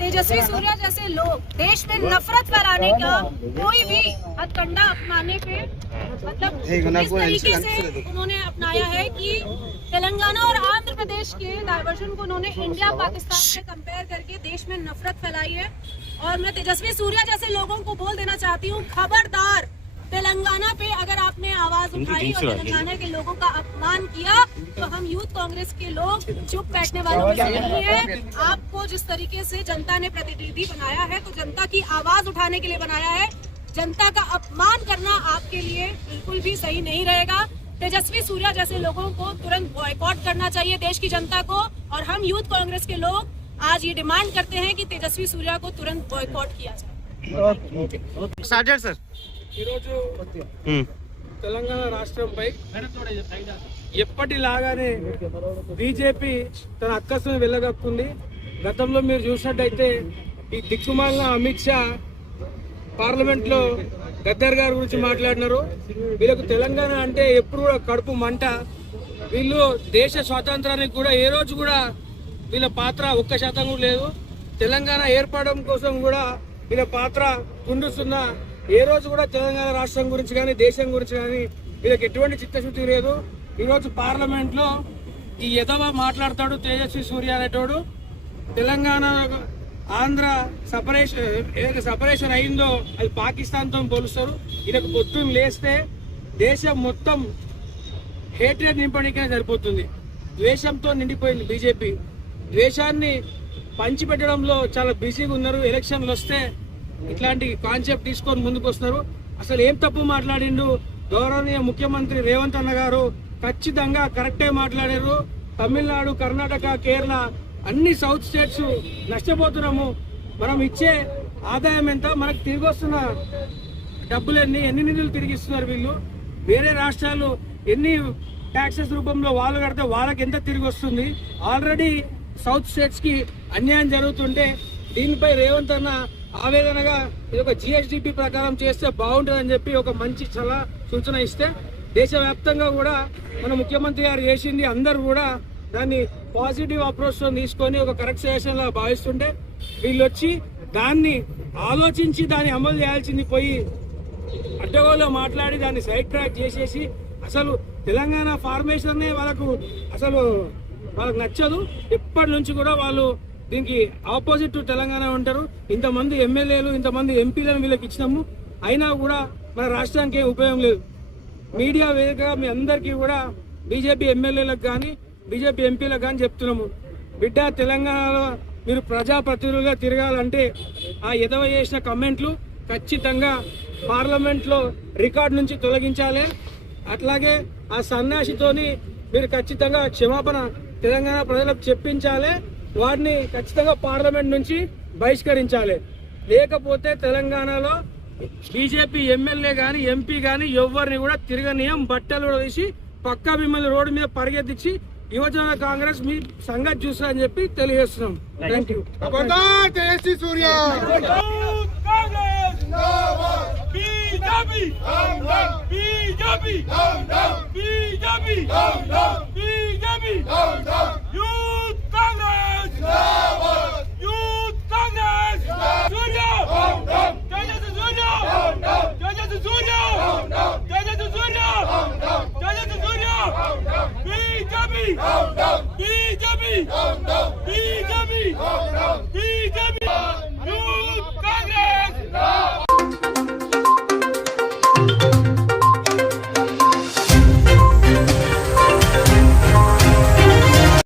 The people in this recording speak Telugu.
तेजस्वी सूर्या जैसे लोग देश में नफरत फैलाने का कोई भी हथकंडा अपनाने पे मतलब इस तरीके से उन्होंने अपनाया है कि तेलंगाना और आंध्र प्रदेश के डाइवर्जन को उन्होंने इंडिया पाकिस्तान से कंपेयर करके देश में नफरत फैलाई है। और मैं तेजस्वी सूर्या जैसे लोगों को बोल देना चाहती हूँ, खबरदार, तेलंगाना पे अगर आपने आवाज उठाई और तेलंगाना के लोगों का अपमान किया तो हम यूथ कांग्रेस के लोग चुप बैठने वालों में से नहीं है। आपको जिस तरीके से जनता ने प्रतिनिधि बनाया है तो जनता की आवाज उठाने के लिए बनाया है। जनता का अपमान करना आपके लिए बिल्कुल भी सही नहीं रहेगा। तेजस्वी सूर्या जैसे लोगों को तुरंत बॉयकॉट करना चाहिए देश की जनता को। और हम यूथ कांग्रेस के लोग आज ये डिमांड करते हैं कि तेजस्वी सूर्या को तुरंत बॉयकॉट किया जाए। ఈరోజు తెలంగాణ రాష్ట్రంపై ఎప్పటిలాగానే బీజేపీ తన అక్కసును వెళ్ళగక్కుంది. గతంలో మీరు చూసినట్టయితే ఈ దిక్కుమాలిన అమిత్ షా పార్లమెంట్ లో గద్దర్ గారి గురించి మాట్లాడినారు. వీళ్ళకు తెలంగాణ అంటే ఎప్పుడు కూడా కడుపు మంట. వీళ్ళు దేశ స్వాతంత్రానికి కూడా ఏ రోజు కూడా వీళ్ళ పాత్ర 1% కూడా లేదు. తెలంగాణ ఏర్పడడం కోసం కూడా వీళ్ళ పాత్ర కుండుస్తున్న ఏ రోజు కూడా తెలంగాణ రాష్ట్రం గురించి కానీ దేశం గురించి కానీ వీళ్ళకి ఎటువంటి చిత్తశుద్ధి లేదు. ఈరోజు పార్లమెంట్ లో ఈ ఎదవ మాట్లాడతాడు తేజస్వి సూర్య అనేటోడు. తెలంగాణ ఆంధ్ర సపరేషన్ అయిందో అది పాకిస్తాన్ తో పోలుస్తారు. ఈయనకు పొద్దున్న లేస్తే దేశం మొత్తం హేట్రెడ్ నింపడానికే సరిపోతుంది. ద్వేషంతో నిండిపోయింది బీజేపీ. ద్వేషాన్ని పంచిపెట్టడంలో చాలా బిజీగా ఉన్నారు. ఎలక్షన్లు వస్తే ఇట్లాంటి కాన్సెప్ట్ తీసుకొని ముందుకు వస్తున్నారు. అసలు ఏం తప్పు మాట్లాడిండు గౌరవనీయ ముఖ్యమంత్రి రేవంత్ అన్న గారు? ఖచ్చితంగా కరెక్టే మాట్లాడారు. తమిళనాడు, కర్ణాటక, కేరళ అన్ని సౌత్ స్టేట్స్ నష్టపోతున్నాము. మనం ఇచ్చే ఆదాయం ఎంత, మనకు తిరిగి వస్తున్న డబ్బులు ఎన్ని నిధులు తిరిగిస్తున్నారు వీళ్ళు? వేరే రాష్ట్రాలు ఎన్ని ట్యాక్సెస్ రూపంలో వాళ్ళు కడితే వాళ్ళకి ఎంత తిరిగి వస్తుంది? ఆల్రెడీ సౌత్ స్టేట్స్ కి అన్యాయం జరుగుతుంటే దీనిపై రేవంత్ అన్న ఆవేదనగా ఇది ఒక జిఎస్డిపి ప్రకారం చేస్తే బాగుంటుందని చెప్పి ఒక మంచి సలహా సూచన ఇస్తే దేశవ్యాప్తంగా కూడా మన ముఖ్యమంత్రి గారు చేసింది అందరూ కూడా దాన్ని పాజిటివ్ అప్రోచ్ తో తీసుకొని ఒక కరెక్ట్ సజెషన్ లా భావిస్తుంటే వీళ్ళు వచ్చి దాన్ని ఆలోచించి దాన్ని అమలు చేయాల్సింది పోయి అడ్డగోలో మాట్లాడి దాన్ని సైడ్ ట్రాక్ చేసేసి అసలు తెలంగాణ ఫార్మేషన్ వాళ్ళకు నచ్చదు. ఎప్పటి నుంచి కూడా వాళ్ళు దీనికి ఆపోజిట్ తెలంగాణ ఉంటారు. ఇంతమంది ఎమ్మెల్యేలు, ఇంతమంది ఎంపీలను వీళ్ళకి ఇచ్చినాము, అయినా కూడా మన రాష్ట్రానికి ఏం ఉపయోగం లేదు. మీడియా వేదికగా మీ అందరికీ కూడా బీజేపీ ఎమ్మెల్యేలకు కానీ బీజేపీ ఎంపీలకు కానీ చెప్తున్నాము, బిడ్డ తెలంగాణలో మీరు ప్రజాప్రతినిధులుగా తిరగాలంటే ఆ ఎదవ చేసిన కమెంట్లు ఖచ్చితంగా పార్లమెంట్లో రికార్డు నుంచి తొలగించాలి. అట్లాగే ఆ సన్యాసితోని మీరు ఖచ్చితంగా క్షమాపణ తెలంగాణ ప్రజలకు చెప్పించాలి. వారిని ఖచ్చితంగా పార్లమెంట్ నుంచి బహిష్కరించాలి. లేకపోతే తెలంగాణలో బీజేపీ ఎమ్మెల్యే గాని ఎంపీ గాని ఎవరిని కూడా తిరగనీయం. బట్టలు తీసి పక్కా మిమ్మల్ని రోడ్డు మీద పరిగెత్తించి యువజన కాంగ్రెస్ మీ సంగతి చూస్తారని చెప్పి తెలియజేస్తున్నాం. Thank you. BJP!